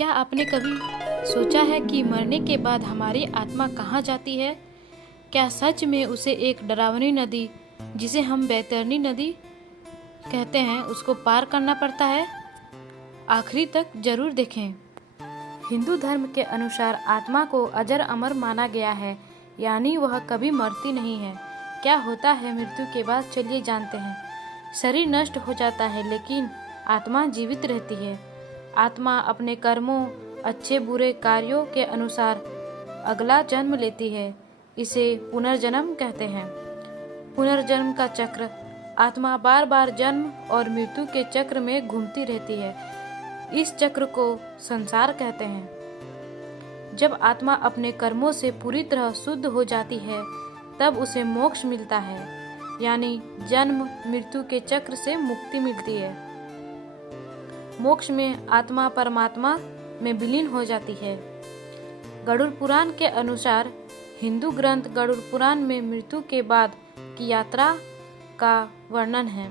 क्या आपने कभी सोचा है कि मरने के बाद हमारी आत्मा कहाँ जाती है? क्या सच में उसे एक डरावनी नदी, जिसे हम बैतरनी नदी कहते हैं, उसको पार करना पड़ता है? आखिरी तक जरूर देखें। हिंदू धर्म के अनुसार आत्मा को अजर अमर माना गया है, यानी वह कभी मरती नहीं है। क्या होता है मृत्यु के बाद, चलिए जानते हैं। शरीर नष्ट हो जाता है, लेकिन आत्मा जीवित रहती है। आत्मा अपने कर्मों, अच्छे बुरे कार्यों के अनुसार अगला जन्म लेती है। इसे पुनर्जन्म कहते हैं। पुनर्जन्म का चक्र, आत्मा बार बार जन्म और मृत्यु के चक्र में घूमती रहती है। इस चक्र को संसार कहते हैं। जब आत्मा अपने कर्मों से पूरी तरह शुद्ध हो जाती है, तब उसे मोक्ष मिलता है, यानी जन्म मृत्यु के चक्र से मुक्ति मिलती है। मोक्ष में आत्मा परमात्मा में विलीन हो जाती है। गरुड़ पुराण के अनुसार, हिंदू ग्रंथ गरुड़ पुराण में मृत्यु के बाद की यात्रा का वर्णन है।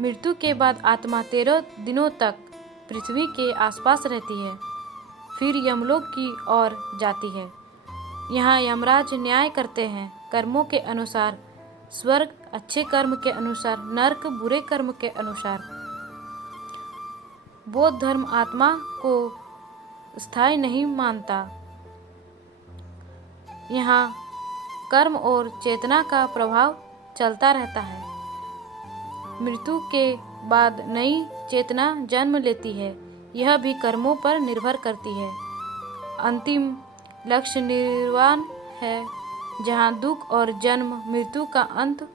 मृत्यु के बाद आत्मा 13 दिनों तक पृथ्वी के आसपास रहती है, फिर यमलोक की ओर जाती है। यहाँ यमराज न्याय करते हैं, कर्मों के अनुसार स्वर्ग, अच्छे कर्म के अनुसार नरक, बुरे कर्म के अनुसार। बौद्ध धर्म आत्मा को स्थायी नहीं मानता। यहाँ कर्म और चेतना का प्रभाव चलता रहता है। मृत्यु के बाद नई चेतना जन्म लेती है, यह भी कर्मों पर निर्भर करती है। अंतिम लक्ष्य निर्वाण है, जहाँ दुख और जन्म मृत्यु का अंत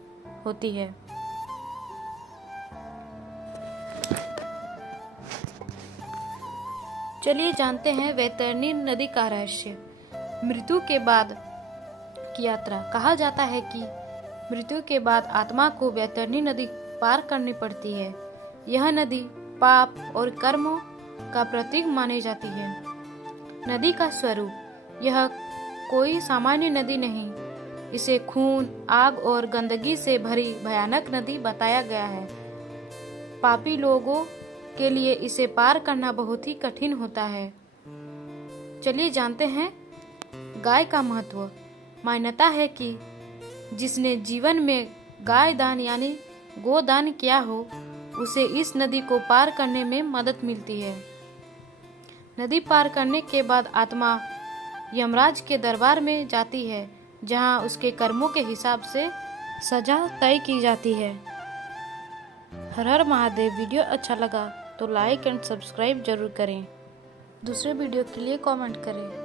होती है। चलिए जानते हैं वैतरणी नदी का रहस्य। मृत्यु के बाद की यात्रा। कहा जाता है कि मृत्यु के बाद आत्मा को वैतरणी नदी पार करनी पड़ती है। यह नदी पाप और कर्मों का प्रतीक मानी जाती है। नदी का स्वरूप, यह कोई सामान्य नदी नहीं, इसे खून, आग और गंदगी से भरी भयानक नदी बताया गया है। पापी लोगों के लिए इसे पार करना बहुत ही कठिन होता है। चलिए जानते हैं गाय का महत्व। मान्यता है कि जिसने जीवन में गाय दान यानी गोदान किया हो, उसे इस नदी को पार करने में मदद मिलती है। नदी पार करने के बाद आत्मा यमराज के दरबार में जाती है, जहां उसके कर्मों के हिसाब से सजा तय की जाती है। हर हर महादेव। वीडियो अच्छा लगा तो लाइक एंड सब्सक्राइब जरूर करें। दूसरे वीडियो के लिए कमेंट करें।